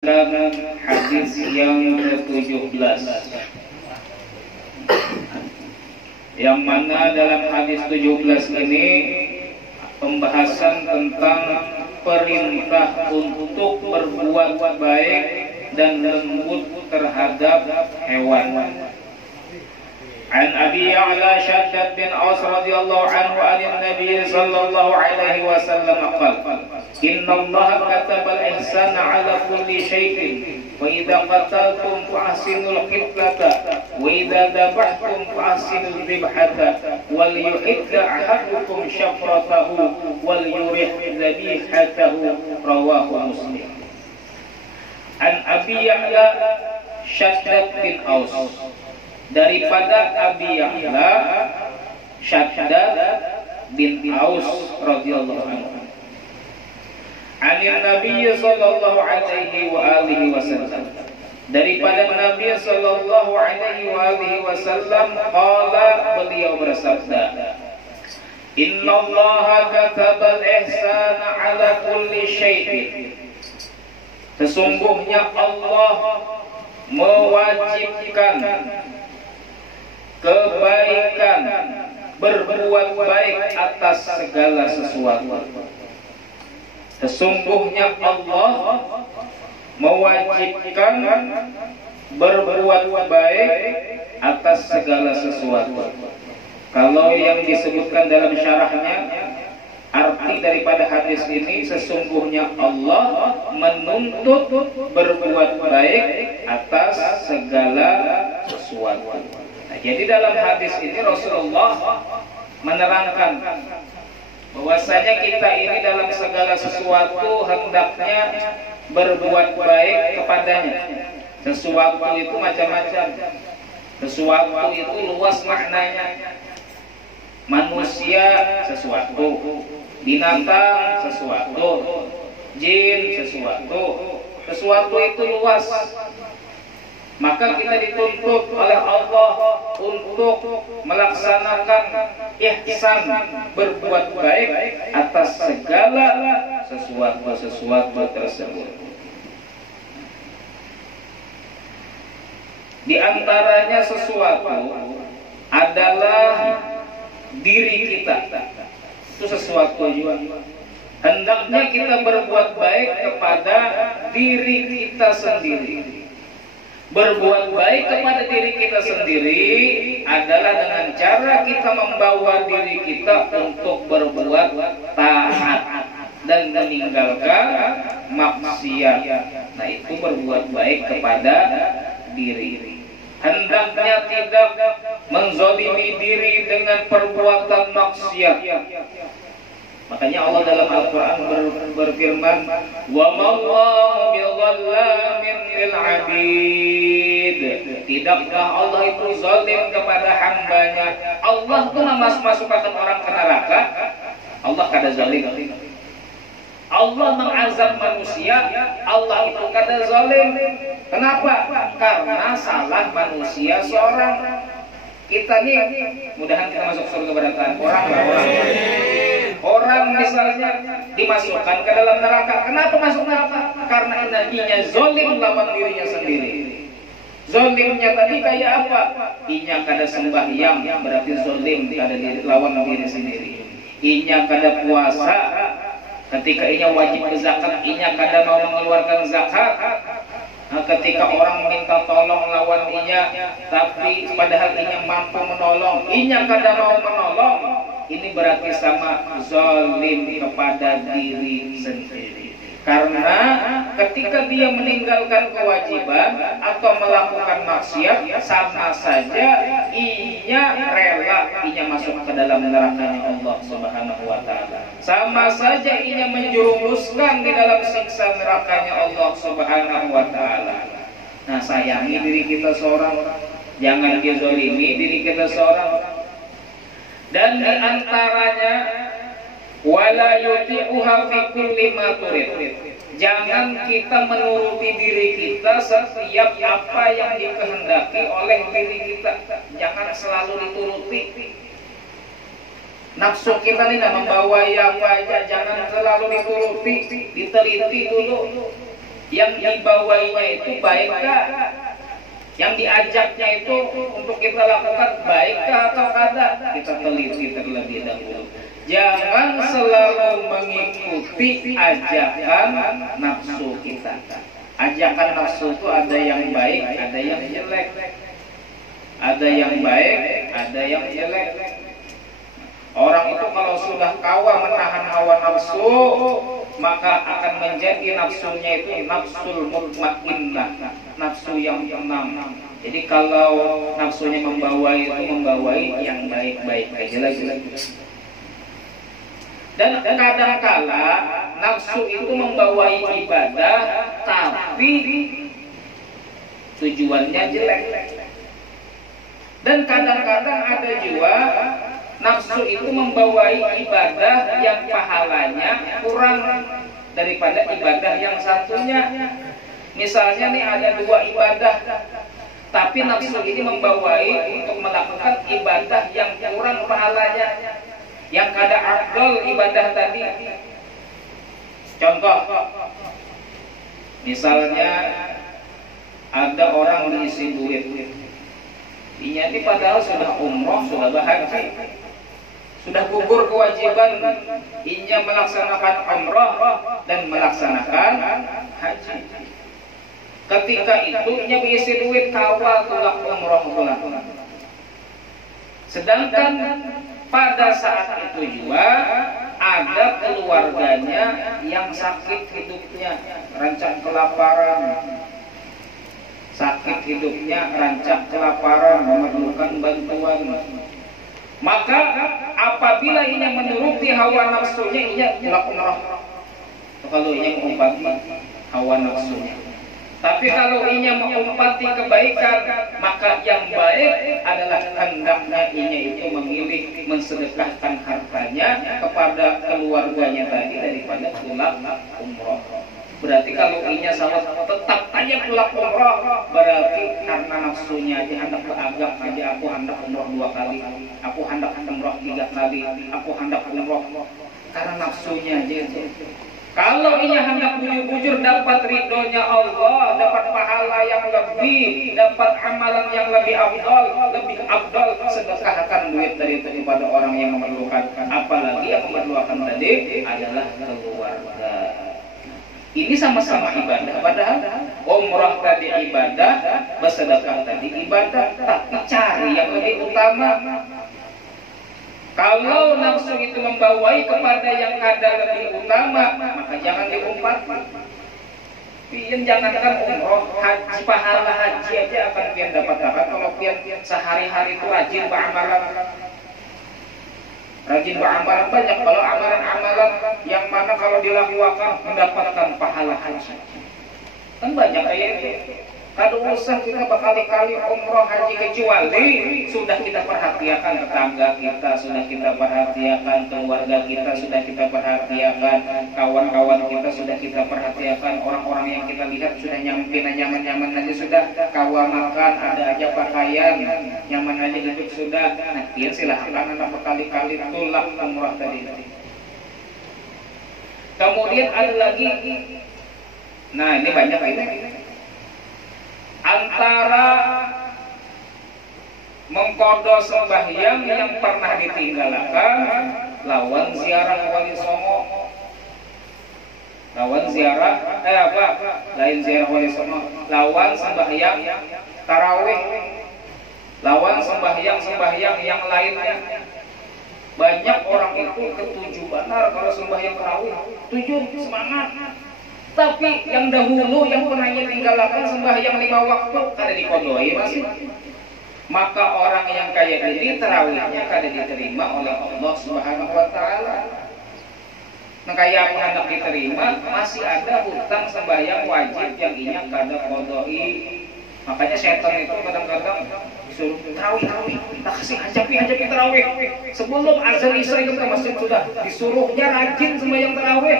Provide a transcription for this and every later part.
Hadis yang ke-17, yang mana dalam hadis 17 ini pembahasan tentang perintah untuk berbuat baik dan lembut terhadap hewan. An Abi Ya'la Shaddad bin Aus radhiyallahu anhu an Nabi sallallahu alaihi wasallam qala inna Allah kataba al-ihsana ala kulli shay'in wa idza qataltum fa'ahsinul qitlata wa idza dabhtum fa'ahsinul dhibhata wal yuhidda ahadukum shafratahu wal yurih dhabihatahu rawahu Muslim. An Abi Ya'la Shaddad bin Aus, daripada Abi Ya'la Shaddad bin Aus radhiyallahu anhu, an Nabi sallallahu alaihi wa alihi wasallam, daripada Nabi sallallahu alaihi wa alihi wasallam qala, beliau bersabda, inna Allah katabal ihsana ala kulli syai'in, sesungguhnya Allah mewajibkan kebaikan, berbuat baik atas segala sesuatu. Sesungguhnya Allah mewajibkan berbuat baik atas segala sesuatu. Kalau yang disebutkan dalam syarahnya, arti daripada hadis ini, sesungguhnya Allah menuntut berbuat baik atas segala sesuatu. Nah, jadi dalam hadis ini Rasulullah menerangkan bahwasanya kita ini dalam segala sesuatu hendaknya berbuat baik kepadanya. Sesuatu itu macam-macam. Sesuatu itu luas maknanya. Manusia sesuatu, binatang sesuatu, jin sesuatu. Sesuatu itu luas. Maka kita dituntut oleh Allah untuk melaksanakan ihsan, berbuat baik atas segala sesuatu tersebut. Di antaranya sesuatu adalah diri kita. Itu sesuatu juga. Hendaknya kita berbuat baik kepada diri kita sendiri. Berbuat baik kepada diri kita sendiri adalah dengan cara kita membawa diri kita untuk berbuat taat dan meninggalkan maksiat. Nah, itu berbuat baik kepada diri. Hendaknya tidak menzalimi diri dengan perbuatan maksiat. Makanya Allah dalam Al-Quran berfirman, wa ma'allahu bidhallamin lil 'abid. Tidaklah Allah itu zalim kepada hambanya. Allah itu masukkan orang ke neraka. Allah kada zalim. Allah mengazab manusia, Allah itu kada zalim. Kenapa? Karena salah manusia seorang. Kita nih, mudahan kita masuk surga pada orang misalnya dimasukkan ke dalam neraka. Kenapa masuk neraka? Karena inya zalim lawan dirinya sendiri. Zalimnya tadi kayak apa? Inya kada sembahyang, berarti zalim kada lawan diri sendiri. Inya kada puasa, ketika inya wajib zakat, inya kada mau mengeluarkan zakat. Nah, ketika orang minta tolong lawan inya, tapi padahal inya mampu menolong, inya kada mau menolong, ini berarti sama zalim kepada diri sendiri. Karena ketika dia meninggalkan kewajiban atau melakukan maksiat, sama saja inya rela inya masuk ke dalam nerakanya Allah Subhanahu wa taala. Sama saja inya menjerumuskan di dalam siksa nerakanya Allah Subhanahu wa taala. Nah, sayangi diri kita seorang, jangan dizalimi diri kita seorang. Dan di antaranya wala yuti'uha fi kulli ma turid. Jangan kita menuruti diri kita setiap apa yang dikehendaki oleh diri kita. Jangan selalu dituruti. Nafsu kita ini membawa apa aja, jangan selalu dituruti, diteliti dulu. Yang dibawainya itu baikkah? Yang diajaknya itu untuk kita lakukan baikkah atau kada? Kita teliti terlebih dahulu. Jangan selalu mengikuti ajakan nafsu kita. Ajakan nafsu itu ada yang baik, ada yang jelek. Ada yang baik, ada yang jelek. Orang itu kalau sudah kawa menahan hawa nafsu, maka akan menjadi nafsunya itu nafsul mutmainnah, nafsu yang tenang. Jadi kalau nafsunya membawai itu membawai yang baik-baik aja lagi. Dan kadang-kala nafsu itu membawai ibadah, tapi tujuannya jelek. Dan kadang-kadang ada juga nafsu itu membawai ibadah yang pahalanya kurang daripada ibadah yang satunya. Misalnya nih ada dua ibadah, tapi nafsu ini membawai untuk melakukan ibadah yang kurang pahalanya, yang kada afdal ibadah tadi. Contoh, misalnya ada orang diisi duit, ini padahal sudah umroh, sudah berhaji, sudah gugur kewajiban, inya melaksanakan umroh dan melaksanakan haji. Ketika itu inya diisi duit kawal tulak umroh pula. Sedangkan pada saat itu juga ada keluarganya yang sakit hidupnya, rancang kelaparan. Sakit hidupnya, rancak kelaparan, memerlukan bantuan. Maka apabila ia menuruti hawa nafsunya, ia tulak umroh. Kalau ia mengumpati hawa nafsunya. Tapi kalau ia mengumpati kebaikan, maka yang baik adalah hendaknya ia itu memilih mensedekahkan hartanya kepada keluarganya tadi daripada tulak umroh. Berarti kalau inya salah tetap aja tulak umroh, berarti karena nafsunya aja hendak beragam aja, aku hendak umroh 2 kali, aku hendak umroh 3 kali, aku hendak umroh, karena nafsunya aja itu. Kalau inya hendak bujur-bujur dapat ridhonya Allah, dapat pahala yang lebih, dapat amalan yang lebih afdal, sedekahkan duit dari itu kepada orang yang memerlukan. Apalagi yang memerlukan tadi adalah keluarga. Ini sama-sama ibadah, padahal umrah tadi ibadah, bersedekah tadi ibadah, tapi cari yang lebih utama. Kalau nafsu itu membawai kepada yang ada lebih utama, maka jangan diumpat. Pian jangankan umroh, haji, pahala haji aja akan pian dapat. Kalau pian sehari-hari itu rajin beramalan, banyak. Kalau amalan-amalan yang mana kalau dilakukan mendapatkan pahala haji, kan banyak kayak itu. Kada usah kita berkali-kali umroh haji, kecuali sudah kita perhatikan tetangga kita, sudah kita perhatikan keluarga kita, sudah kita perhatikan kawan-kawan kita, sudah kita perhatikan orang-orang yang kita lihat sudah nyaman-nyaman aja, sudah kawa makan, ada aja pakaian nyaman aja hidup sudah. Nah, dia silahkan anak berkali-kali tulak umroh tadi. Kemudian ada lagi, nah ini banyak ini. Antara mengkodo sembahyang yang pernah ditinggalkan lawan ziarah wali songo, lawan ziarah lain ziarah wali songo, lawan sembahyang tarawih, lawan sembahyang yang lainnya. Banyak orang itu ketujuh benar kalau sembahyang tarawih, tujuh semangat. Tapi yang dahulu yang pernah tinggalkan sembahyang 5 waktu kada dikodoi masih. Maka orang yang kayak ini tarawihnya kada diterima oleh Allah Subhanahu wa taala. Nah, kayak apa hendak diterima, masih ada hutang sembahyang wajib yang inya kada kodoi. Makanya setan itu kadang-kadang disuruh tarawih, tak kasih hajapi tarawih. Sebelum azan isya itu ke masjid sudah disuruhnya rajin sembahyang tarawih.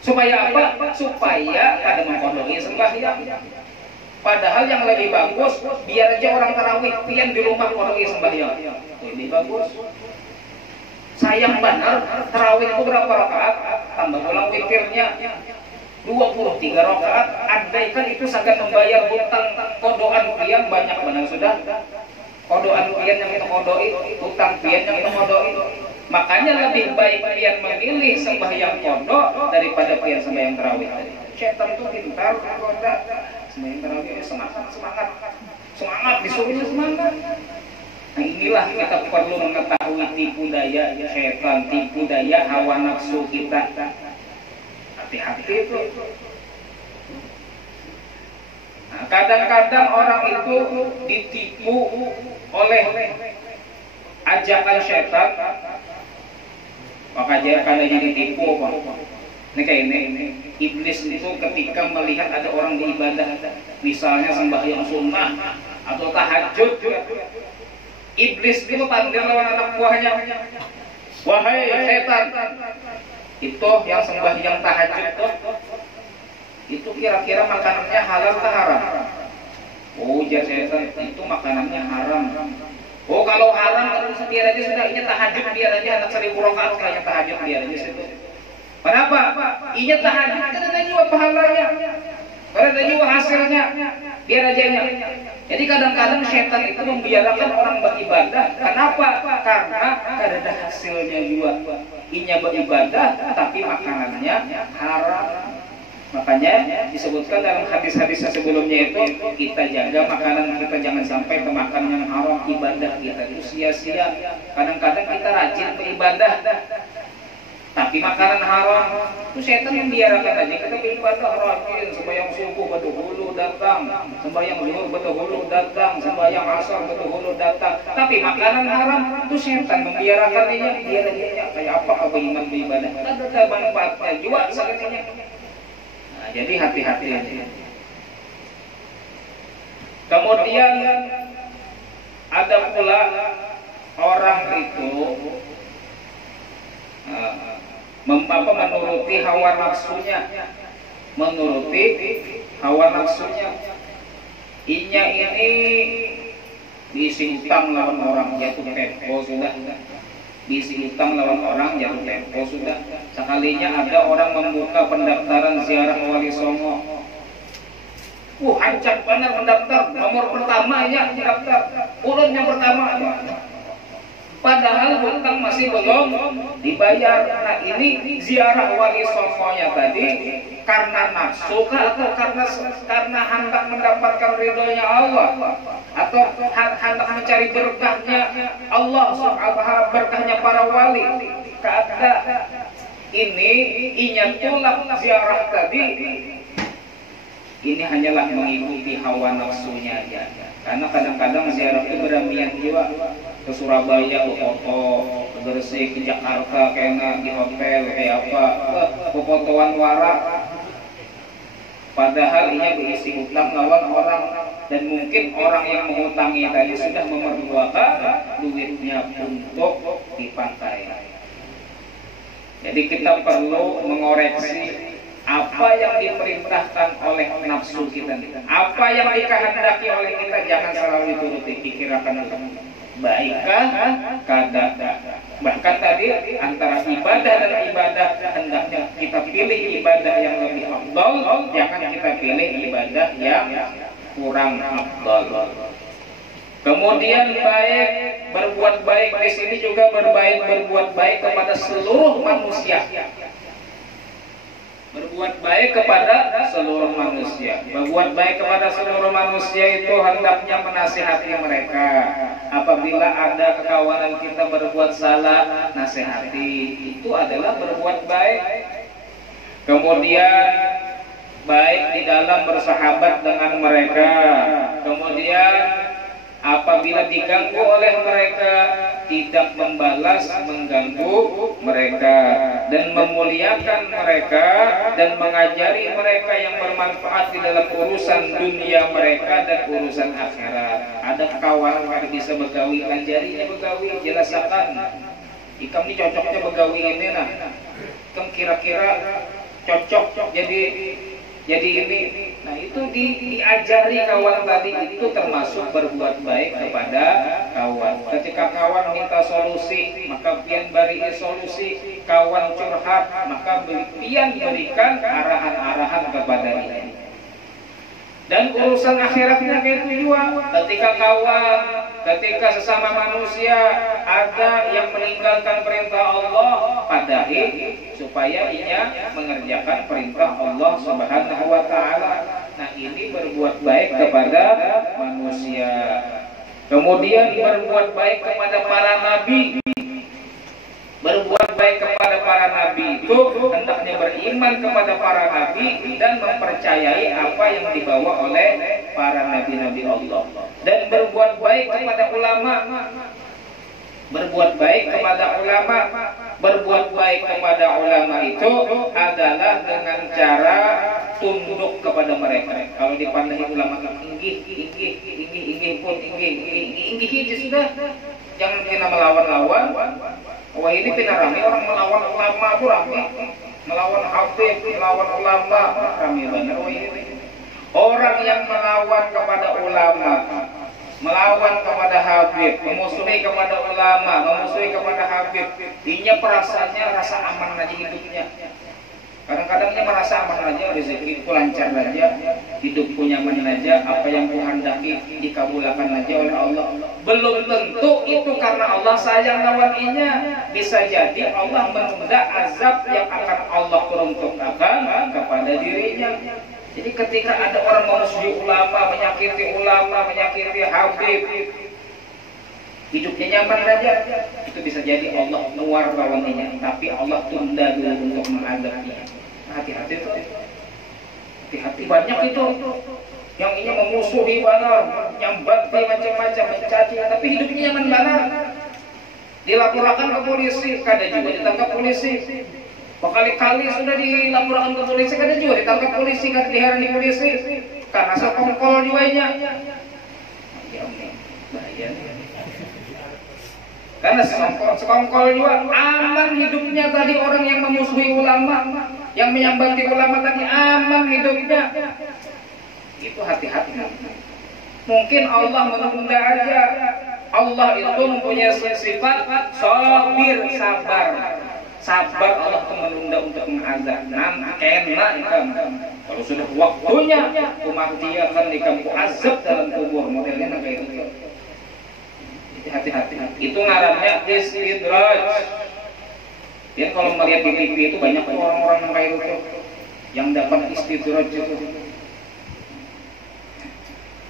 Supaya apa? Supaya kada mengkodoi sembahyang. Padahal yang lebih bagus biar aja orang tarawih pian di rumah kodoi sembahyang. Lebih bagus. Sayang benar tarawih itu berapa rakaat? Tambah ulang witirnya. 23 rakaat andaikan itu sangat membayar hutang kodoan pian banyak benar sudah. Kodoan pian yang itu kodoi, hutang pian yang itu kodoi. Makanya lebih baik pian memilih sembahyang kodok daripada pian sembahyang tarawih. Setan itu pintar goda. Sembahyang tarawih semangat disuruh semangat. Nah inilah kita perlu mengetahui tipu daya setan, tipu daya hawa nafsu kita. Hati-hati itu. Nah, kadang-kadang orang itu ditipu oleh ajakan setan. Maka dia kadang ditipu apa? Ini kayak ini. Iblis itu ketika melihat ada orang beribadah, misalnya sembahyang sunnah atau tahajud, iblis itu panggil lawan anak buahnya. Wahai setan, itu yang sembahyang tahajud itu kira-kira makanannya halal atau haram? Oh, jar setan, itu makanannya haram. Oh, kalau haram biar aja sudah, ini tahajud biar aja anak 1000 rakaat kayaknya tahajud biar aja situ. Kenapa? Ini tahajud kan ada juga pahalanya, ada juga hasilnya, biar aja nya. Jadi kadang-kadang setan itu membiarkan orang beribadah. Kenapa? Karena ada hasilnya juga. Inya beribadah tapi makanannya haram. Makanya disebutkan dalam hadis-hadis sebelumnya itu kita jaga makanan kita, jangan sampai kemakan yang haram. Ibadah kita itu sia-sia. Kadang-kadang kita rajin beribadah tapi makanan haram. Itu setan membiarkan aja kita beribadah rajin, sembahyang subuh betul-betul datang, sembahyang zuhur betul-betul datang, sembahyang asar betul-betul datang, tapi makanan haram. Itu setan membiarkan dia kayak apa iman beribadah. Ada manfaatnya juga sebenarnya. Nah, jadi hati-hati aja. Kemudian ada pula orang itu menuruti hawa nafsunya, Inya ini diisi hutang lawan orang jatuh tempo sudah, diisi hutang lawan orang jatuh tempo sudah. Sekalinya ada orang membuka pendaftaran ziarah Wali Songo. Hancur benar mendaftar, nomor pertamanya daftar, ulun yang pertama. Padahal hutang masih belum dibayar. Nah ini ziarah Wali Songonya tadi karena nafsu atau karena hendak mendapatkan ridhonya Allah, atau hendak mencari berkahnya Allah subhanahu, berkahnya para wali. Kata ini inya tolak ziarah tadi, ini hanyalah mengikuti hawa nafsunya aja. Karena kadang-kadang ziarah itu beramian jiwa. Ke Surabaya, ke foto, ke Gresik, ke Jakarta, kayaknya di hotel, kayak apa, fotoan warak. Padahal ini berisi hutang lawan orang, dan mungkin orang yang menghutangi tadi sudah memerlukan duitnya untuk dipakai. Jadi kita perlu mengoreksi apa yang diperintahkan oleh nafsu kita, apa yang dikehendaki oleh kita, jangan selalu dituruti pikiran baikkah kada. Bahkan tadi antara ibadah dan ibadah hendaknya kita pilih ibadah yang lebih afdal, jangan kita pilih ibadah yang kurang afdal. Kemudian berbuat baik di sini juga berbuat baik kepada seluruh manusia. Berbuat baik kepada seluruh manusia. Berbuat baik kepada seluruh manusia itu hendaknya menasihati mereka. Apabila ada kekawanan kita berbuat salah, nasihati. Itu adalah berbuat baik. Kemudian baik di dalam bersahabat dengan mereka. Kemudian apabila diganggu oleh mereka, tidak membalas mengganggu mereka, dan memuliakan mereka dan mengajari mereka yang bermanfaat di dalam urusan dunia mereka dan urusan akhirat. Ada kawan yang bisa begawi, ajarinya begawi, jelaskan ikam ini cocoknya begawi ini ikam kira-kira cocok jadi ini. Nah itu diajari kawan tadi itu termasuk berbuat baik kepada kawan. Ketika kawan minta solusi, maka pian beri solusi. Kawan curhat, maka pian berikan arahan-arahan kepada dia. Dan urusan akhiratnya kayak itu juga. Ketika sesama manusia ada yang meninggalkan perintah Allah, padahi supaya ia mengerjakan perintah Allah Subhanahu wa taala. Nah, ini berbuat baik kepada manusia. Kemudian berbuat baik kepada para nabi. Berbuat baik kepada para nabi itu hendaknya beriman kepada para nabi dan mempercayai apa yang dibawa oleh para nabi-nabi Allah. Dan berbuat baik kepada ulama. Berbuat baik kepada ulama. Berbuat baik kepada ulama itu adalah dengan cara tunduk kepada mereka. Kalau dipandang ulama inggih sudah. Jangan kita melawan-lawan. Wah ini rame orang melawan ulama itu rame, melawan habib, melawan ulama rame banget. Wah ini orang yang melawan kepada ulama, melawan kepada habib, memusuhi kepada ulama, memusuhi kepada habib, dinya perasaannya rasa aman aja hidupnya. Kadang-kadangnya merasa aman aja, rezekiku lancar aja, hidupku nyaman aja, apa yang kuhendaki dikabulkan aja oleh Allah. Belum tentu itu karena Allah sayang lawannya. Bisa jadi Allah menunda azab yang akan Allah peruntukkan kepada dirinya. Jadi ketika ada orang memusuhi ulama, menyakiti habib, hidupnya nyaman saja, itu bisa jadi Allah keluar lawannya, tapi Allah tunda dulu untuk menghadapinya. Hati-hati tuh, hati-hati. Banyak itu yang ini memusuhi banar, nyambat macam-macam, mencaci, tapi hidupnya nyaman banar. Dilaporkan ke polisi, kadang juga ditangkap polisi. Berkali-kali sudah dilaporkan ke polisi, kadang juga ditangkap polisi, kadang diharani polisi karena sekongkol jualnya. Ya Allah, bahaya. Karena sekongkol juga aman hidupnya tadi orang yang memusuhi ulama, yang menyambati ulama tadi aman hidupnya. Itu hati-hati. Mungkin Allah menunda aja. Allah itu mempunyai sifat sabir, sabar. Sabar Allah itu menunda untuk mengazab. Kalau sudah waktunya kematian di kampung azab dalam kubur, modelnya kayak gitu. Hati-hati. Itu ngarannya istidraj. Ya kalau melihat di TV itu banyak orang-orang yang kayak gitu yang dapat istidraj itu.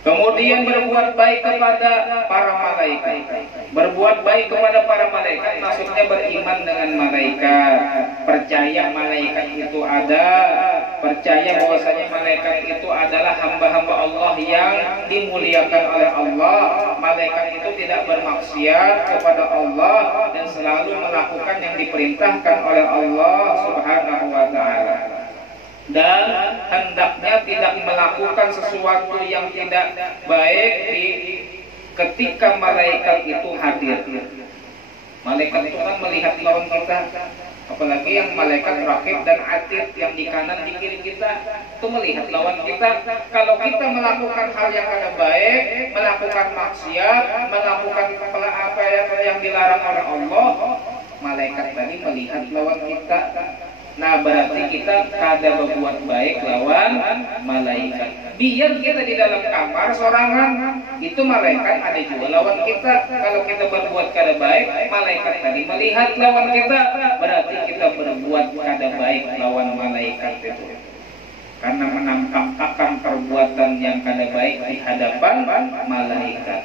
Kemudian berbuat baik kepada para malaikat. Berbuat baik kepada para malaikat maksudnya beriman dengan malaikat. Percaya malaikat itu ada. Percaya bahwasanya malaikat itu adalah hamba-hamba Allah yang dimuliakan oleh Allah. Malaikat itu tidak bermaksiat kepada Allah dan selalu melakukan yang diperintahkan oleh Allah Subhanahu wa taala. Dan hendaknya tidak melakukan sesuatu yang tidak baik ketika malaikat itu hadir. Malaikat itu kan melihat lawan kita, apalagi yang malaikat rakib dan atid yang di kanan di kiri kita itu melihat lawan kita. Kalau kita melakukan hal yang tidak baik, melakukan maksiat, melakukan apa yang dilarang oleh Allah, malaikat tadi melihat lawan kita. Nah berarti kita kada berbuat baik lawan malaikat. Biar kita di dalam kamar sorangan, itu malaikat ada juga lawan kita. Kalau kita berbuat kada baik, malaikat tadi melihat lawan kita, berarti kita berbuat kada baik lawan malaikat itu. Karena menampakkan perbuatan yang kada baik di hadapan malaikat.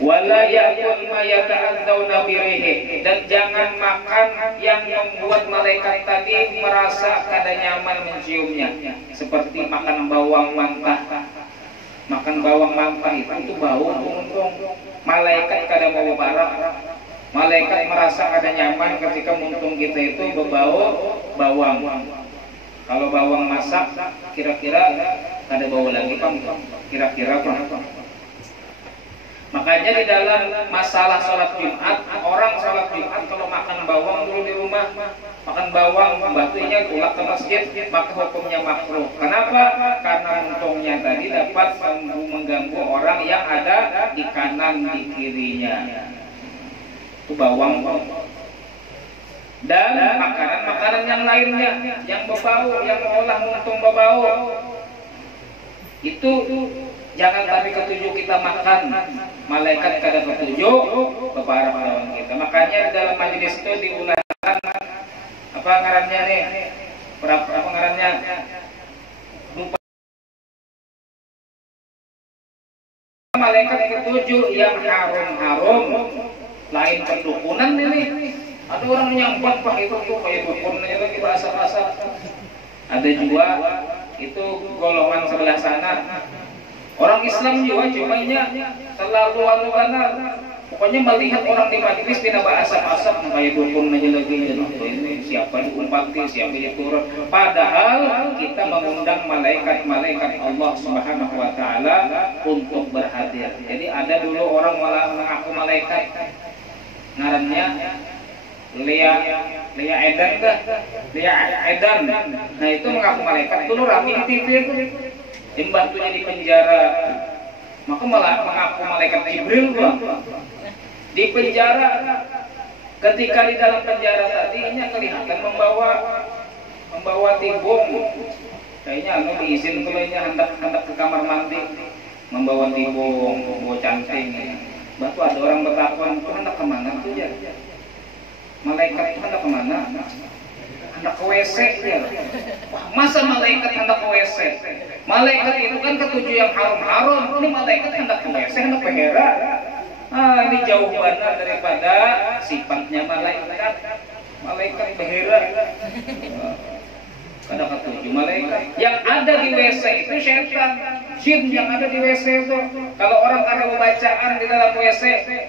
Wala ya'kul ma yata'adzawna birihi, dan jangan makan yang membuat malaikat tadi merasa kada nyaman menciumnya, seperti makan bawang mentah. Makan bawang mentah itu bau untung. Malaikat kada mau barak. Malaikat merasa kada nyaman ketika muntung kita itu berbau bawang. Kalau bawang masak kira-kira kada bau lagi, kira-kira berapa? Makanya di dalam masalah sholat Jumat, orang sholat Jumat kalau makan bawang dulu di rumah, makan bawang, batunya tulak ke masjid, maka hukumnya makruh. Kenapa? Karena untungnya tadi dapat mengganggu orang yang ada di kanan di kirinya. Itu bawang. Dan makanan-makanan yang lainnya yang berbau, yang olah untung berbau, itu jangan tapi ketujuh kita makan, malaikat kada ketujuh beberapa lawan kita. Makanya dalam majelis itu diulangkan apa ngarannya nih? Apa ngarannya? Lupa. Malaikat ketujuh yang harum-harum, lain perdukunan ini. Ada orang yang pak itu tuh kayak dukun lagi bahasa-bahasa. Ada juga itu golongan sebelah sana. Orang Islam juga cumanya terlalu anu-anu. Pokoknya melihat orang di majelis tidak asap-asap kayak dukun aja lagi. Ini siapa diumpati, siapa diturun. Padahal kita mengundang malaikat-malaikat Allah Subhanahu wa taala untuk berhadir. Jadi ada dulu orang mengaku malaikat. Ngarannya Lia Edan dah. Lia Edan. Nah, itu mengaku malaikat dulu rame di TV itu. Pembantunya di penjara, maka malah mengaku malaikat Jibril gua. Di penjara, ketika di dalam penjara tadinya kelihatan membawa tibung, kayaknya anu diizin kalau ini hendak ke kamar mandi, membawa tibung, membawa canting. Batu ada orang bertakwan, itu hendak kemana tuh ya? Malaikat itu hendak kemana? Hendak ke WC ya. Wah, masa malaikat hendak ke WC? Malaikat itu kan ketujuh yang harum-harum. Ini malaikat hendak ke WC, hendak ke hera. Ini jauh banget daripada sifatnya malaikat. Malaikat behera. Ada ketujuh malaikat. Yang ada di WC itu setan. Jin yang ada di WC itu. Kalau orang ada bacaan di dalam WC,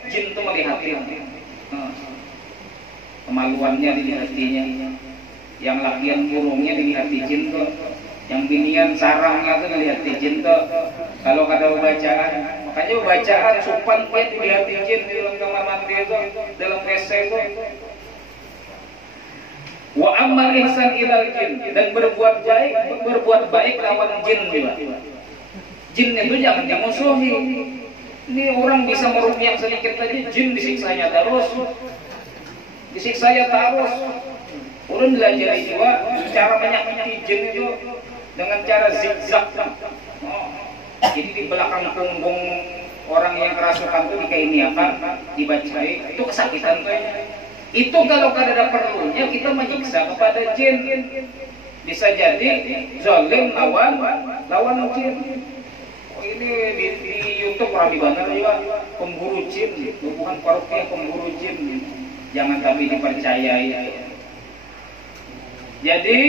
jin itu melihatin. Kemaluannya dilihatinya. Yang lakian burungnya dilihati jin tuh. Yang binian sarangnya tuh dilihati jin tuh. Kalau ada bacaan, makanya bacaan supan kuat dilihati jin di dalam kamar mandi itu, dalam WC itu. Wa amal ihsan ilal jin, dan berbuat baik lawan jin juga. Jin itu jangan dimusuhi. Ini orang bisa merupiah sedikit saja, jin disiksanya terus. Disiksanya terus. Ulun belajar juga cara menyakiti jin itu dengan cara zigzag. Jadi di belakang punggung orang yang kerasukan itu dikainiakan, dibacain, itu kesakitan tuh. Itu kalau ada perlunya kita menyiksa kepada jin. Bisa jadi zalim lawan jin. Ini di YouTube orang di mana juga pemburu jin, bukan parokia pemburu jin. Jangan tapi dipercayai. Jadi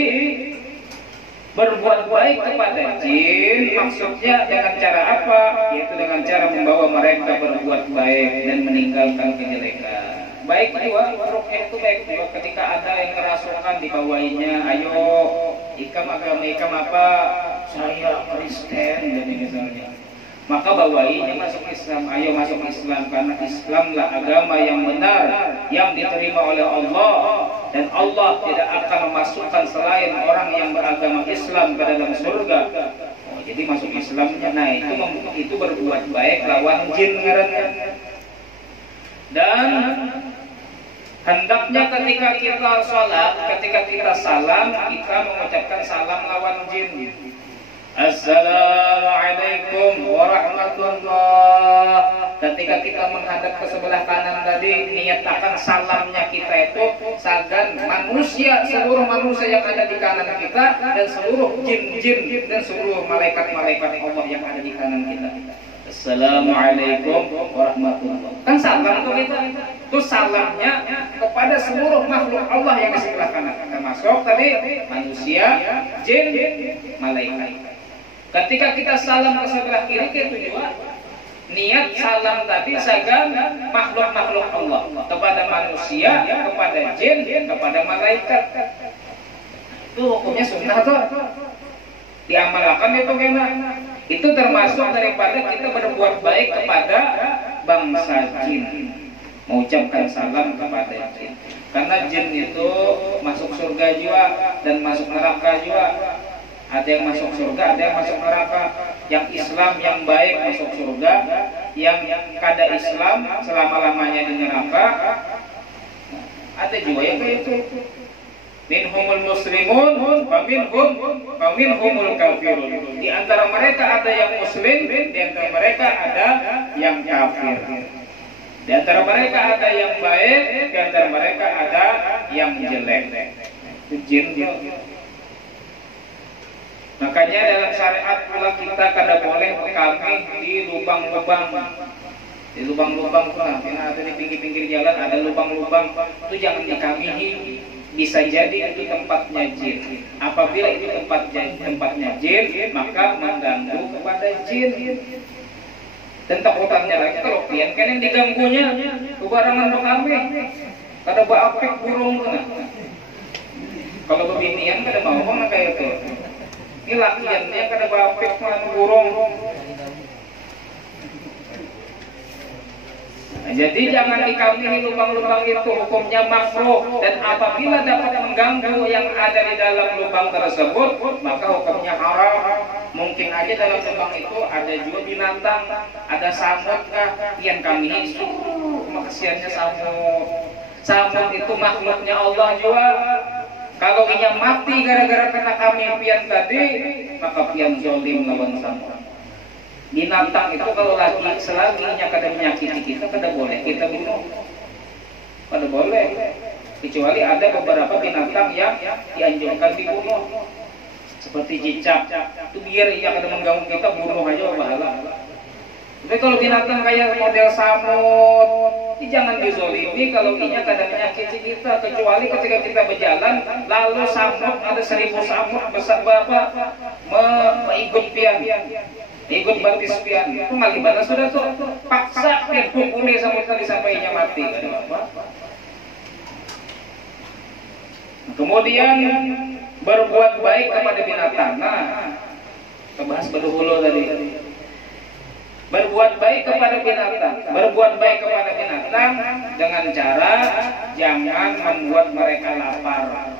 berbuat baik kepada jin maksudnya dengan cara apa? Yaitu dengan cara membawa mereka berbuat baik dan meninggalkan kejelekan. Baik juga, rukyah itu baik juga ketika ada yang kerasukan dibawainnya, ayo ikam agama ikam apa? Saya Kristen dan misalnya. Maka bawainnya masuk Islam, ayo masuk Islam karena Islamlah agama yang benar yang diterima oleh Allah dan Allah tidak akan memasukkan selain orang yang beragama Islam ke dalam surga. Oh, jadi masuk Islamnya, nah itu berbuat baik lawan jin ngarannya. Dan hendaknya ketika kita sholat, ketika kita salam, kita mengucapkan salam lawan jin. Assalamualaikum warahmatullah. Ketika kita menghadap ke sebelah kanan tadi, niatakan salamnya kita itu sagan manusia, seluruh manusia yang ada di kanan kita dan seluruh jin-jin dan seluruh malaikat-malaikat Allah yang ada di kanan kita. Assalamualaikum warahmatullah. Kan salam tuh itu. Itu salamnya kepada seluruh makhluk Allah yang di sebelah kanan, termasuk tadi manusia, jin, malaikat. Ketika kita salam ke sebelah kiri, itu juga niat salam tadi sagan makhluk-makhluk Allah kepada manusia, kepada jin, kepada malaikat. Itu hukumnya sunnah tuh. Diamalkan itu gimana? Itu Itu termasuk daripada kita berbuat baik kepada bangsa jin, mengucapkan salam kepada jin. Karena jin itu masuk surga juga dan masuk neraka juga. Ada yang masuk surga, ada yang masuk neraka. Yang Islam yang baik masuk surga, yang kada Islam selama-lamanya di neraka. Ada juga yang kayak itu. Minhumul muslimun, faminhumul kafirun. Di antara mereka ada yang muslim, di antara mereka ada yang kafir. Di antara mereka ada yang baik, di antara mereka ada yang jelek. Itu jin. Makanya dalam syariat pula kita kada boleh kami di lubang-lubang. Di lubang-lubang lah, yang ada di pinggir-pinggir jalan ada lubang-lubang, itu jangan dikamihi. Bisa jadi itu tempatnya jin. Apabila itu tempatnya jin, maka mengganggu kepada jin. Dan takutannya lagi kalau pian kan yang diganggunya kebarangan kami. Kada baapik burung kan. Kalau bebinian kada mau mana kayak itu. Ini lakiannya kada baapik burung. Jadi jangan dikamihi lubang-lubang itu, hukumnya makruh. Dan apabila dapat mengganggu yang ada di dalam lubang tersebut, maka hukumnya haram. Mungkin aja dalam lubang itu ada juga binatang, ada samut kah, yang kamihi kasihannya samut. Samut itu makhluknya Allah juga. Kalau ia mati gara-gara kena kami pian tadi, maka pian zolim lawan samut. Binatang itu kalau lagi selaginya kada menyakiti kita, kada boleh kita bunuh, kada boleh. Kecuali ada beberapa binatang yang dianjurkan dibunuh, seperti cicak. Itu biar ia kada mengganggu kita, bunuh aja bahala. Tapi kalau binatang kayak model samut, jangan dizolimi kalau ia kada menyakiti kita. Kecuali ketika kita berjalan, lalu samut ada 1000 samut besar bapak mengikut pian. Ikut batis pian, itu malibana sudah tuh paksa pian kumpulnya sampai tadi sampainya mati. Kemudian berbuat baik kepada binatang. Nah, kita bahas berdahulu tadi. Berbuat baik kepada binatang, berbuat baik kepada binatang dengan cara jangan membuat mereka lapar.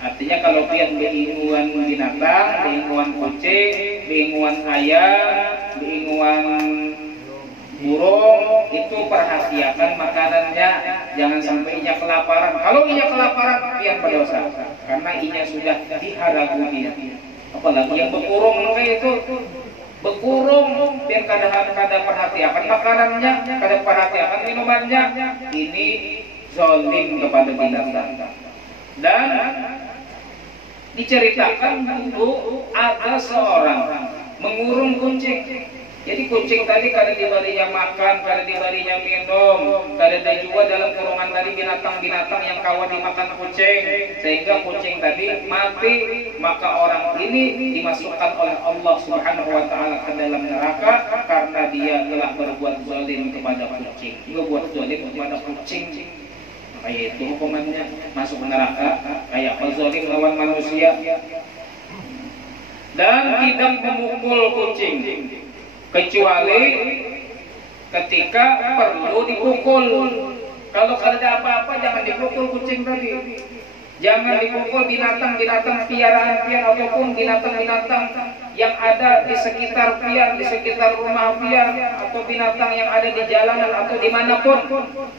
Artinya kalau pian beinguan binatang, beinguan kucing, beinguan ayam, beinguan burung, itu perhatikan makanannya, jangan sampai ia kelaparan. Kalau ia kelaparan, pian berdosa, karena ia sudah diharaguni. Apalagi yang bekurung kayak itu, bekurung, pian kada perhatikan makanannya, kada perhatikan minumannya, ini zalim kepada binatang. Dan diceritakan dulu ada seorang mengurung kucing. Jadi kucing tadi kada diberinya makan, kada diberinya minum, kada ada juga dalam kurungan tadi binatang-binatang yang kawan dimakan kucing, sehingga kucing tadi mati. Maka orang ini dimasukkan oleh Allah Subhanahu wa taala ke dalam neraka karena dia telah berbuat zalim kepada kucing. Dia buat zalim kepada kucing. Kayak itu hukumannya, masuk neraka kayak zalim lawan manusia. Dan tidak memukul kucing kecuali ketika perlu dipukul. Kalau ada apa-apa jangan dipukul kucing tadi. Jangan dipukul binatang-binatang piaraan pian ataupun binatang-binatang yang ada di sekitar pian, di sekitar rumah pian, atau binatang yang ada di jalanan atau dimanapun.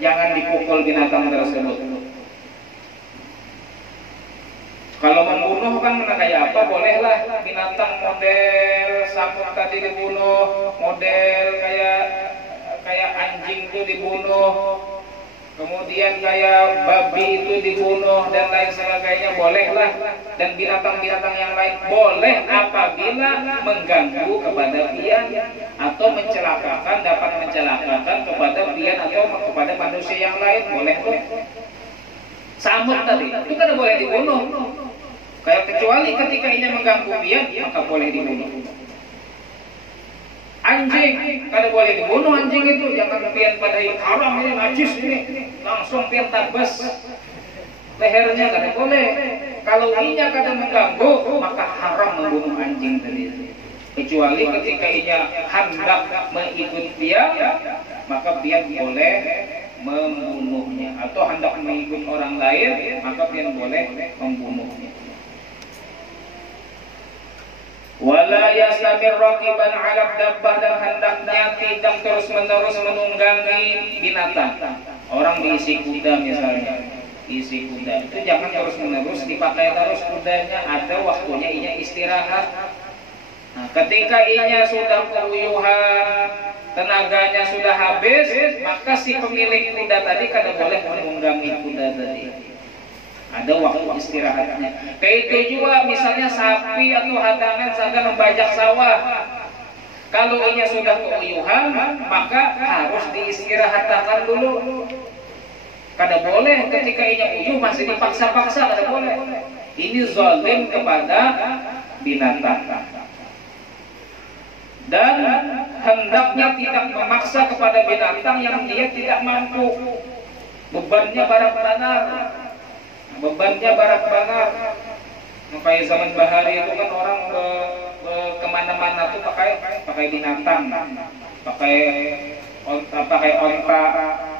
Jangan dipukul binatang tersebut. Kalau membunuh kan kayak apa? Bolehlah binatang model samut tadi dibunuh, model kayak anjing itu dibunuh. Kemudian kayak babi itu dibunuh dan lain sebagainya, bolehlah. Dan binatang-binatang yang lain boleh apabila mengganggu kepada pian atau mencelakakan, dapat mencelakakan kepada pian atau kepada manusia yang lain, boleh tuh. Samut tadi itu kan boleh dibunuh. Kayak kecuali ketika ini mengganggu pian, maka boleh dibunuh. Anjing, kada boleh dibunuh anjing itu, jangan pian pada haram ini, najis ini, langsung pian tabas lehernya, kada boleh. Kalau inya kada mengganggu, maka haram membunuh anjing tadi. kecuali ketika ia hendak mengikut dia, maka pian boleh membunuhnya, atau hendak mengikut orang lain, maka pian boleh membunuhnya. Wala yastamir raqiban 'ala dabbah, dan hendaknya tidak terus-menerus menunggangi binatang. Orang diisi kuda misalnya, isi kuda itu jangan terus-menerus dipakai terus kudanya, ada waktunya ia istirahat. Nah, ketika ia sudah keluyuhan, tenaganya sudah habis, maka si pemilik kuda tadi kada boleh menunggangi kuda tadi. Ada waktu istirahatnya. Kayak itu juga misalnya sapi atau hadangan sedang membajak sawah. Kalau ia sudah keluyuhan, maka harus diistirahatkan dulu. Kada boleh ketika ia uyuh masih dipaksa-paksa, kada boleh. Ini zalim kepada binatang. Dan hendaknya tidak memaksa kepada binatang yang dia tidak mampu. Bebannya barak-banar. Kayak zaman bahari itu kan orang kemana-mana tuh pakai binatang, pakai onta,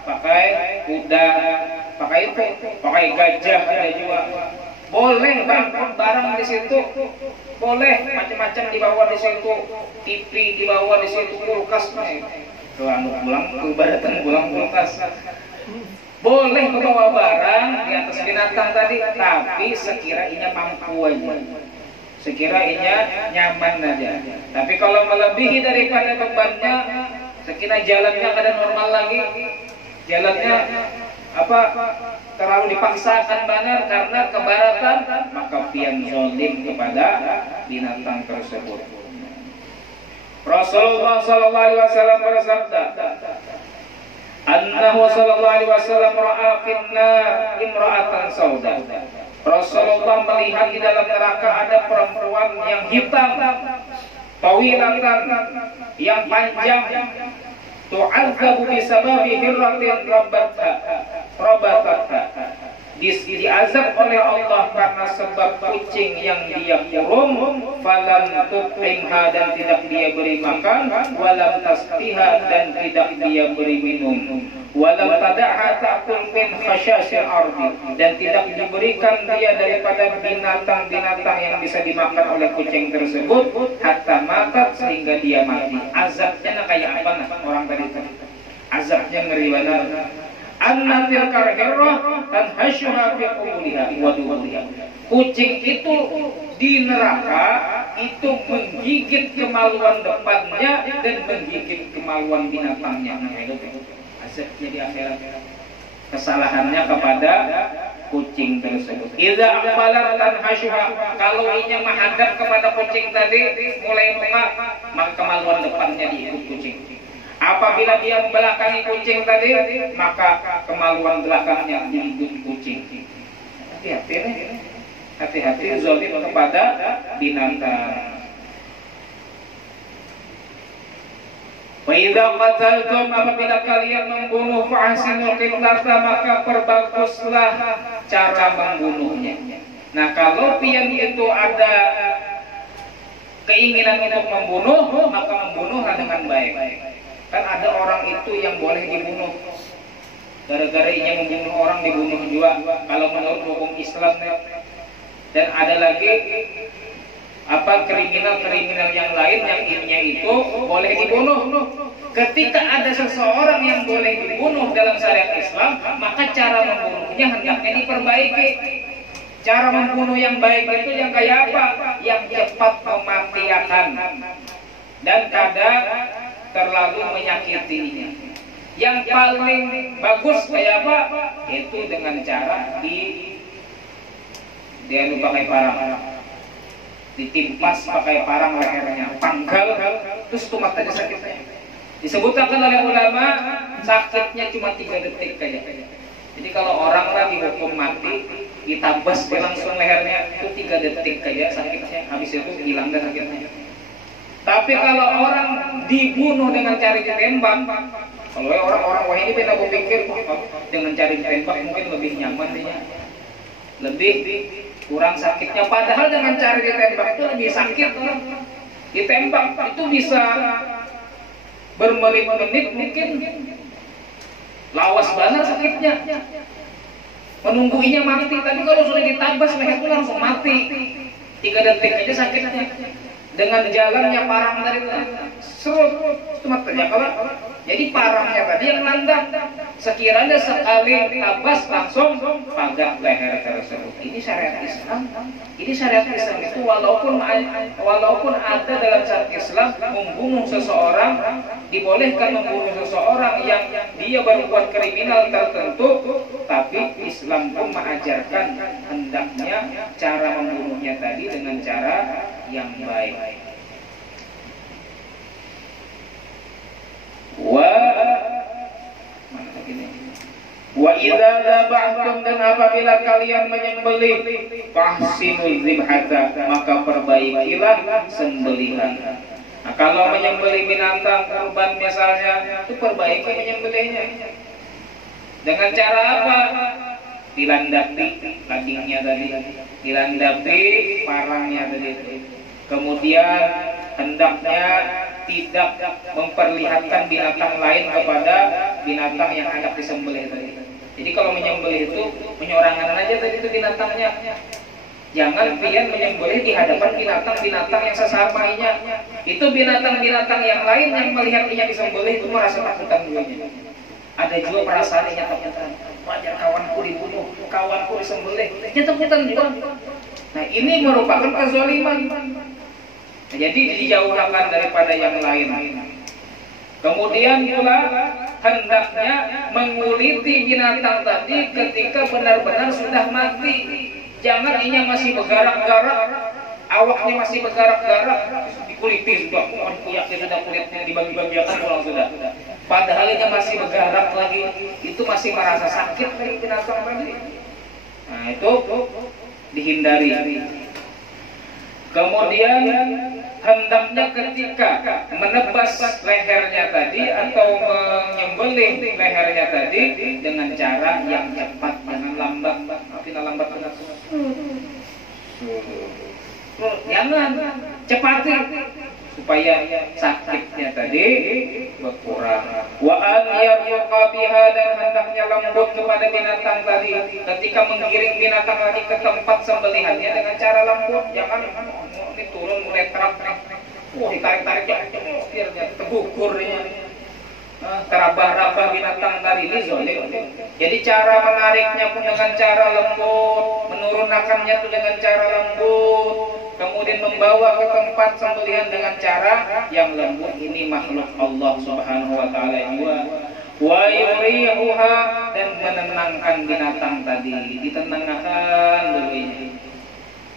pakai kuda, pakai gajah ada juga. Boleh bangkut barang di situ, boleh macam-macam dibawa di situ, TV dibawa di situ, kulkas, pulang kebaratan pulang kulkas. Boleh membawa barang di atas binatang tadi, tapi sekiranya mampu aja, sekiranya nyaman aja. Tapi kalau melebihi daripada bebannya, sekiranya jalannya kada normal lagi, jalannya terlalu dipaksakan benar karena kebaratan, maka pian zalim kepada binatang tersebut. Rasulullah sallallahu alaihi wasallam bersabda, Annahu sallallahu alaihi wasallam ra'a finna imra'atan sauda. Rasulullah melihat di dalam neraka ada perempuan yang hitam, tawilatan, yang panjang, tu'adzabu bisababi hirratin rabatha, diazab oleh Allah karena sebab kucing yang dia kurung, falam tut'imha, dan tidak dia beri makan, walam tasqiha, dan tidak dia beri minum, walam tada'ha ta'kul min khasyasil ardi, dan tidak diberikan dia daripada binatang-binatang yang bisa dimakan oleh kucing tersebut, hatta matat, sehingga dia mati. Azabnya kayak apa orang tadi itu? Azabnya ngeri banget. Annatil karhirah tanhashuha fi qubuliha wa duburiha. Kucing itu di neraka itu menggigit kemaluan depannya dan menggigit kemaluan binatangnya. Nah, itu azabnya di akhirat. Kesalahannya kepada kucing tersebut. Idza aqbalat tanhashuha, kalau ia menghadap kepada kucing tadi mulai maka kemaluan depannya diikut kucing. Apabila dia membelakangi kucing tadi, maka kemaluan belakangnya diikut kucing. Hati-hati nih, hati-hati zalim kepada binatang. Wa idza qataltum, apabila kalian membunuh, fa'ahsinul qitlata, maka perbaguslah cara membunuhnya. Nah, kalau pian itu ada keinginan untuk membunuh, maka membunuhlah dengan baik. Kan ada orang itu yang boleh dibunuh, gara-gara ia membunuh orang dibunuh juga kalau menurut hukum Islam. Dan ada lagi kriminal yang lain yang intinya itu boleh dibunuh. Ketika ada seseorang yang boleh dibunuh dalam syariat Islam, maka cara membunuhnya hendaknya diperbaiki. Cara membunuh yang baik itu yang kayak apa? Yang cepat mematikan dan kadang terlalu menyakitinya. Yang paling bagus kayak apa? Itu dengan cara dia pakai parang, ditimpas pakai parang lehernya, panggal, terus tuh matanya sakitnya. Disebutkan oleh ulama sakitnya cuma 3 detik aja. Jadi kalau orang lagi hukum mati, ditabas langsung lehernya, itu 3 detik aja sakitnya, habis itu hilang dan sakitnya. Tapi kalau orang dibunuh dengan cara ditembak, kalau orang-orang wah ini beda berpikir dengan cara ditembak mungkin lebih nyaman dia, lebih kurang sakitnya. Padahal dengan cara ditembak itu lebih sakit. ditembak itu bisa bermenit-menit, mungkin lawas banget sakitnya, menungguinya mati. Tapi kalau sudah ditabas leher itu langsung mati, 3 detik aja sakitnya. Dengan jalannya parang dari serut cuma terjangkau. Jadi parangnya tadi yang landang, sekiranya sekali tabas langsung pagar leher tersebut. Ini syariat Islam. Ini syariat Islam itu walaupun ada dalam syariat Islam membunuh seseorang, dibolehkan membunuh seseorang yang dia berbuat kriminal tertentu, tapi Islam pun mengajarkan hendaknya cara membunuhnya tadi dengan cara yang baik. Wa idza dzabhtum, dan apabila kalian menyembelih, fahsinul dzibhata, maka perbaikilah sembelihan. Nah, kalau menyembelih binatang kurban misalnya, itu perbaiki menyembelihnya. Dengan cara apa? Dilandapi dagingnya tadi, dilandapi parangnya tadi. Kemudian hendaknya tidak memperlihatkan binatang lain kepada binatang yang hendak disembelih tadi. Jadi kalau menyembelih itu menyorangkan aja tadi itu binatangnya. Jangan pian menyembelih di hadapan binatang-binatang yang sesamanya. Itu binatang-binatang yang lain yang melihatnya disembelih itu merasa takutan dulunya. Ada juga perasaan yang takutan. Wajar kawanku dibunuh, kawanku disembelih, takutan juga. Nah, ini merupakan kezaliman. Jadi dijauhkan daripada yang lain. Kemudian pula hendaknya menguliti binatang tadi ketika benar-benar sudah mati. Jangan inya masih bergarak-garak, awaknya masih bergarak-garak, dikuliti sudah, yakin sudah kulitnya dibagi-bagikan pulang sudah. Padahal inya masih bergarak lagi, itu masih merasa sakit dari binatang tadi. Nah, itu dihindari. Kemudian hendaknya ketika menebas lehernya tadi atau menyembelih lehernya tadi dengan cara yang cepat, jangan lambat. Lambat jangan cepatin supaya sakitnya tadi berkurang. Wa an yarqa biha, dan hendaknya lembut kepada binatang tadi ketika menggiring binatang lagi ke tempat sembelihannya dengan cara lembut. Jangan ini turun mulai terak-terak, ditarik-tarik biar tergukurnya, terabah-rabah binatang tadi ini zalim. Jadi cara menariknya pun dengan cara lembut, menurunkannya pun dengan cara lembut, kemudian membawa ke tempat sembelihan dengan cara yang lembut. Ini makhluk Allah Subhanahu wa taala juga. Wa yurihuha, dan menenangkan binatang tadi, ditenangkan dulu ini.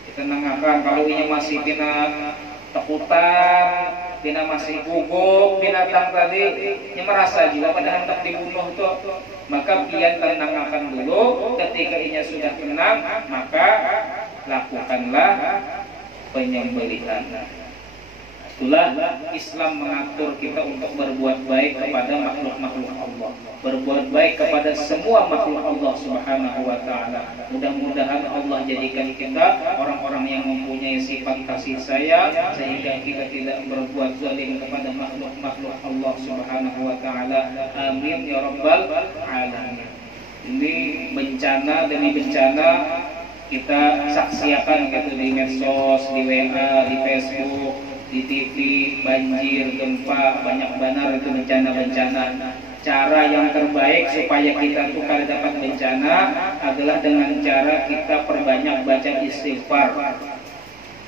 Ditenangkan kalau ini masih bina takutan, bina masih gugup binatang tadi, yang merasa juga pada hendak dibunuh tuh, maka pian tenangkan dulu. Ketika inya sudah tenang, maka lakukanlah penyembelihan. Itulah Islam mengatur kita untuk berbuat baik kepada makhluk-makhluk Allah, berbuat baik kepada semua makhluk Allah Subhanahu wa taala. Mudah-mudahan Allah jadikan kita orang-orang yang mempunyai sifat kasih sayang, sehingga kita tidak berbuat zalim kepada makhluk-makhluk Allah Subhanahu wa taala. Amin ya rabbal alamin. Ini bencana demi bencana kita saksikan gitu di medsos, di WA, di Facebook, di TV, banjir, gempa, banyak benar itu bencana-bencana. Cara yang terbaik supaya kita tuh kalau dapat bencana adalah dengan cara kita perbanyak baca istighfar.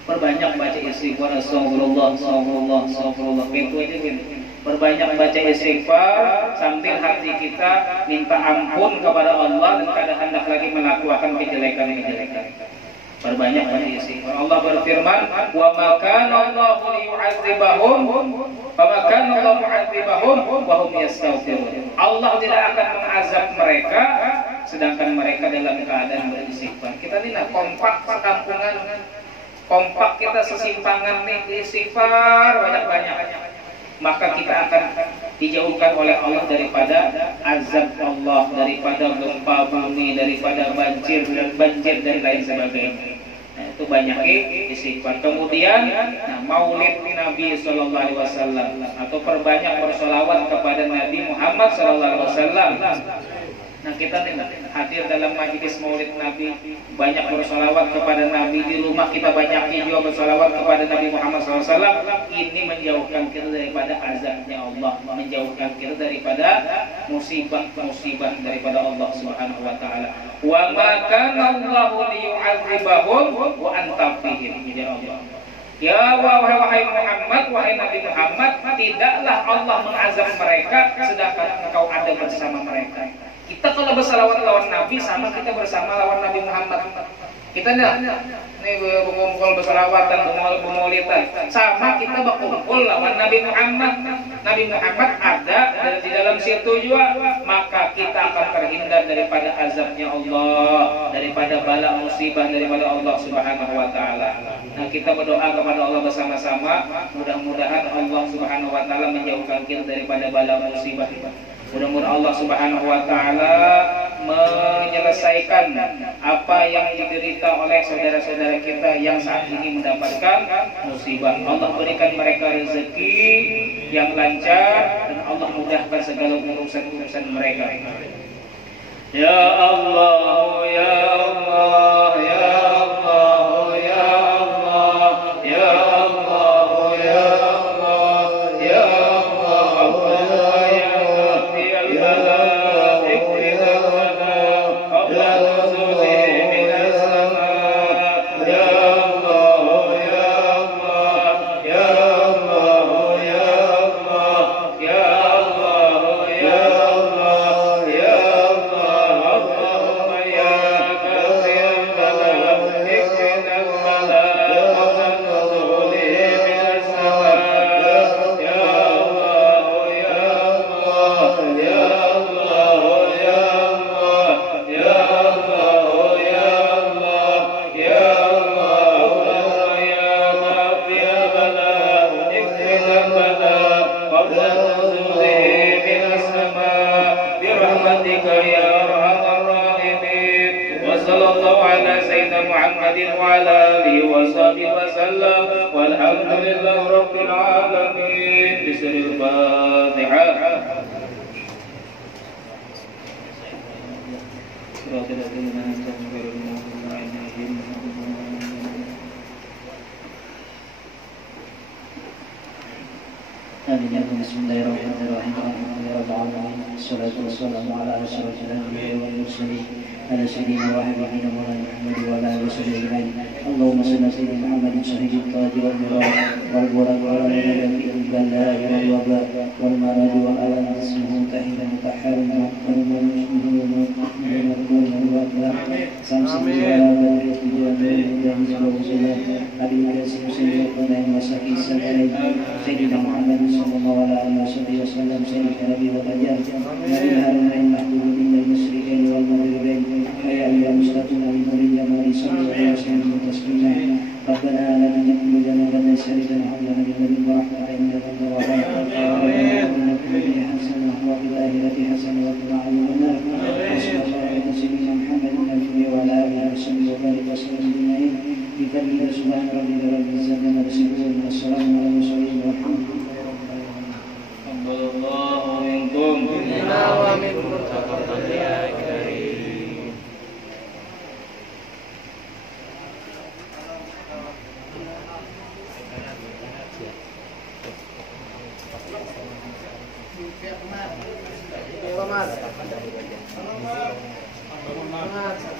Perbanyak baca istighfar, astagfirullah, astagfirullah, astagfirullah. Itu aja gitu. Perbanyak baca istighfar sambil hati kita minta ampun kepada Allah dan kada hendak lagi melakukan kejelekan-kejelekan. Perbanyak baca istighfar. Allah berfirman, "Wa ma kana Allahu liyu'adzibahum, wa ma kana Allahu mu'adzibahum wa hum yastaghfirun." Allah tidak akan mengazab mereka sedangkan mereka dalam keadaan beristighfar. Kita ini kompak sekampungan, kompak kita sesimpangan nih istighfar banyak-banyak. Maka kita akan dijauhkan oleh Allah daripada azab Allah, daripada gempa bumi, daripada banjir dan lain sebagainya. Nah, itu banyak istighfar. Kemudian maulid Nabi Sallallahu Alaihi Wasallam atau perbanyak bersolawat kepada Nabi Muhammad Sallallahu Alaihi Wasallam. Nah, kita hadir dalam majelis maulid Nabi, banyak bersolawat kepada Nabi, di rumah kita banyakin juga bersolawat kepada Nabi Muhammad SAW. Ini menjauhkan kita daripada azabnya Allah, menjauhkan kita daripada musibah daripada Allah Subhanahu Wa Taala. Wa ma kana Allahu liyu'adzibahum wa anta fihim. Ya wahai Muhammad, wahai Nabi Muhammad, tidaklah Allah mengazab mereka sedangkan engkau ada bersama mereka. Kita kalau bersalawat lawan Nabi sama kita bersama lawan Nabi Muhammad. Kita nih berkumpul bersalawatan, bermaulidan, sama kita berkumpul lawan Nabi Muhammad. Nabi Muhammad ada di dalam situ juga, maka kita akan terhindar daripada azabnya Allah, daripada bala musibah daripada Allah Subhanahu Wa Taala. Nah, kita berdoa kepada Allah bersama-sama, mudah-mudahan Allah Subhanahu Wa Taala menjauhkan kita daripada bala musibah. Mudah-mudahan Allah Subhanahu Wa Taala menyelesaikan apa yang diderita oleh saudara-saudara kita yang saat ini mendapatkan musibah. Allah berikan mereka rezeki yang lancar dan Allah mudahkan segala urusan mereka. Ya Allah, ya Allah, ya Allah, ya Allah, ya Allah, ya Allah, ya Allah. اللهم صل على سيدنا محمد شهيد القادر والمراد والبرد والعلم بالله والوباء والمرض والألم اسمه تحية متحر سيدنا محمد صلى الله عليه وسلم سيد النبي والأجيال نبي هارون محبوب من المشركين والمغربين يا أيها المستقيم من نور الجمال صلى الله عليه وسلم تسليما ربنا لا تزغ قلوبنا بعد إذ هديتنا وهب لنا من لدنك رحمة إنك أنت الوهاب إنك به حسنة وفي الآخرة حسنة وقنا عذاب النار وصلى الله على سيدنا محمد النبي وعلى آله وصحبه وبارك وسلم أجمعين بفضل سبحان ربك رب العزة عما يصفون والسلام على المرسلين والحمد لله رب العالمين. تقبل الله منكم منا ومنكم تقبل يا كريم. Selamat.